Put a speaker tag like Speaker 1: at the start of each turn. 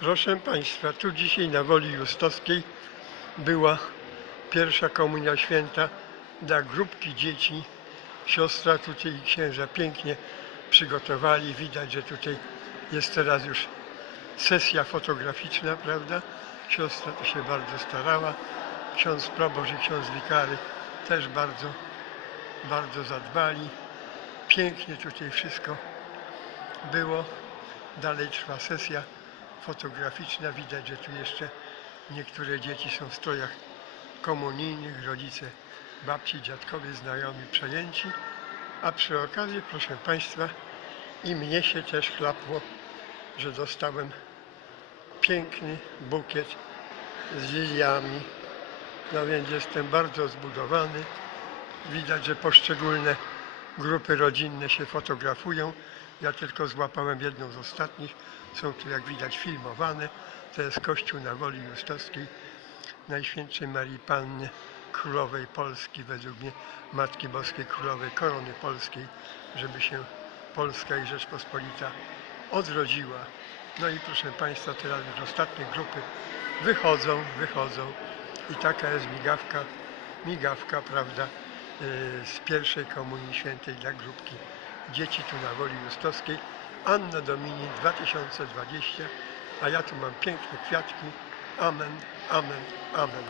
Speaker 1: Proszę Państwa, tu dzisiaj na Woli Justowskiej była pierwsza komunia święta dla grupki dzieci. Siostra tutaj i księża pięknie przygotowali. Widać, że tutaj jest teraz już sesja fotograficzna, prawda? Siostra tu się bardzo starała. Ksiądz proboszcz i ksiądz wikary też bardzo, bardzo zadbali. Pięknie tutaj wszystko było. Dalej trwa sesja fotograficzna. Widać, że tu jeszcze niektóre dzieci są w strojach komunijnych, rodzice, babci, dziadkowie, znajomi przejęci. A przy okazji, proszę Państwa, i mnie się też chlapło, że dostałem piękny bukiet z liliami. No więc jestem bardzo zbudowany. Widać, że poszczególne grupy rodzinne się fotografują. Ja tylko złapałem jedną z ostatnich. Są tu, jak widać, filmowane. To jest kościół na Woli Justowskiej Najświętszej Marii Panny Królowej Polski, według mnie Matki Boskiej Królowej Korony Polskiej, żeby się Polska i Rzeczpospolita odrodziła. No i proszę Państwa, teraz już ostatnie grupy wychodzą, wychodzą i taka jest migawka, migawka, prawda, z pierwszej Komunii Świętej dla grupki dzieci tu na Woli Justowskiej. Anna Domini 2020, a ja tu mam piękne kwiatki. Amen, amen, amen.